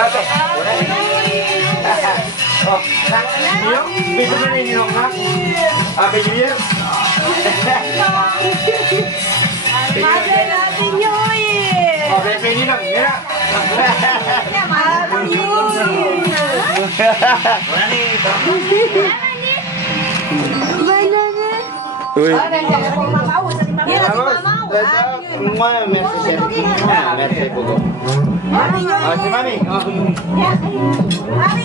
Okay. Oh, Ninong? Bisa na rin Ninong ha? Happy New Year? Happy New Year! Okay, kay Ninong. Yan na. Happy New Year! Wala ni. Uy. Merci beaucoup. Si Mami. Happy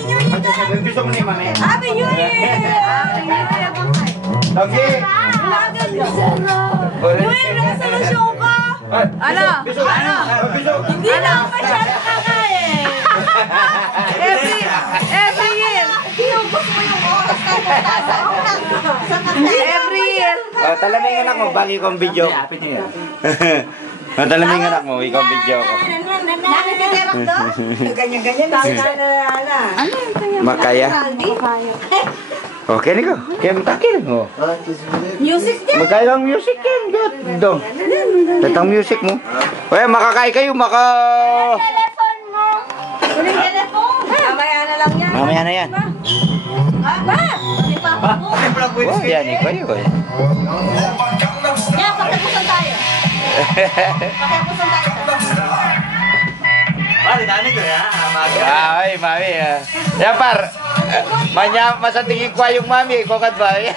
New Year! Gusto mo ni Mami? Happy New Year! Okay. New Year resolution ko! Ano? Hindi na ako masyado kakain! Every year! Inubos mo yung oras na mutasa. Every year! Talaming anak mo, bagi kong video. Talaming anak mo, ikaw video ko. Nakikiterap to? Ganyan-ganyan. Makaya. Okay niko. Kaya matakil mo. Music din! Magkaya ang music yan. Dong. Tatang music mo. Oye, makakay kayo, Telephone mo! Kuling telephone! Mamaya na lang yan. Mamaya na yan. Ba? Ni Papa mo. Oh, yan, ikaw yun. Yan, pagtapusan tayo. Pagtapusan tayo. Ay, mami. Yan, par. Masatingin ko yung mami. Kokad ba? Ano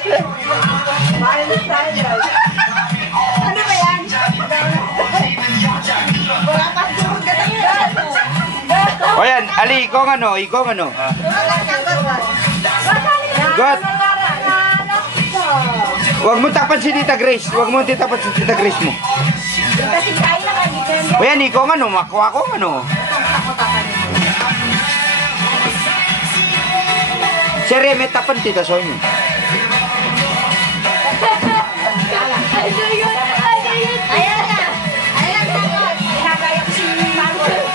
ba yan? Wala pa sumod ka tayo. O yan, Ali, ikaw ano? God. Huwag mo tapan si Tita Grace. Huwag mo tapan si Tita Grace mo. Kasi tayo na kayo. O yan, ikaw ano? Makuha ko ano? Sere, may tapan Tita Soy mo. Ayan na. Inagaya ko si Marvel.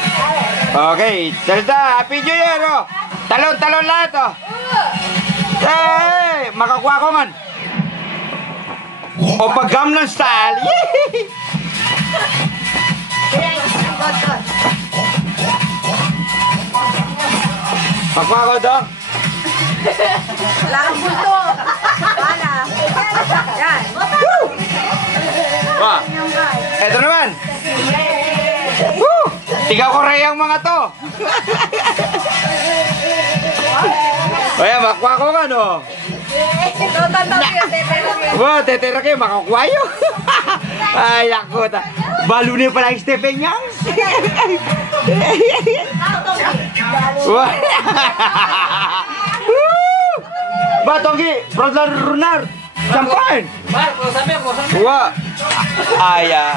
Okay, Zelda, Happy New Year, oh. Talon lahat, oh. Hey, makakuha ko man. O pag Gangnam Style. Yee! Makuha ko dong. Wala kang bulto. Wala. Yan. Oh, eto naman. Woo! Tigaw ko rin ang mga to. O yan, makuha ko nga, no? Wow, tetera kayo, makakuha yun. Ay, nakuta. Balo niya pala yung Stephen Yang. Ba, Tonggi, brother Runar, champagne. Wah, ayah.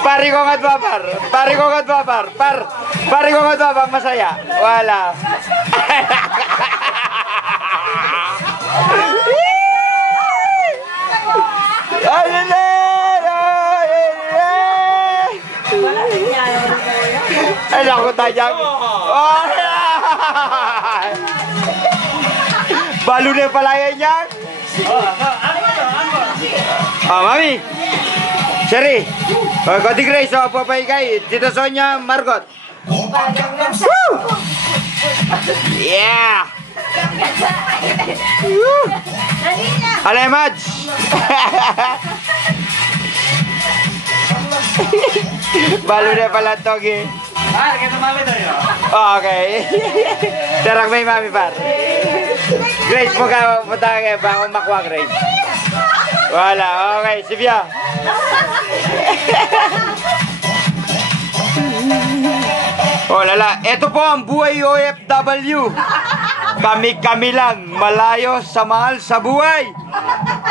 Pari ko ngat babar, pari ko ngat babar masaya. Wala. Ay, naku tajam. Balu na pala yan yan. Mami. Sherry. Kati Grace, papaigay. Tita Sonia, Margot. Woo! Yeah. Alay, Mads. Balu na pala Togi. Okay. Darang may mami par. Grace, punta kayo ba akong makuha, Grace? Wala, okay, Sivia. Oh, lala, ito po ang buhay OFW. Kami lang, malayo sa mahal sa buhay.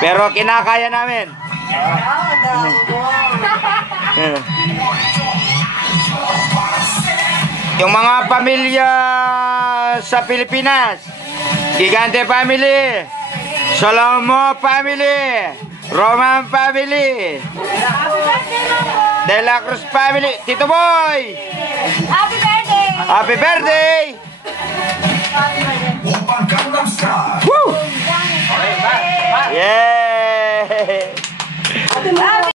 Pero kinakaya namin. Yung mga pamilya sa Pilipinas, Gigante family, Salomo family, Roman family, De La Cruz family, Tito Boy, Happy birthday! Happy birthday!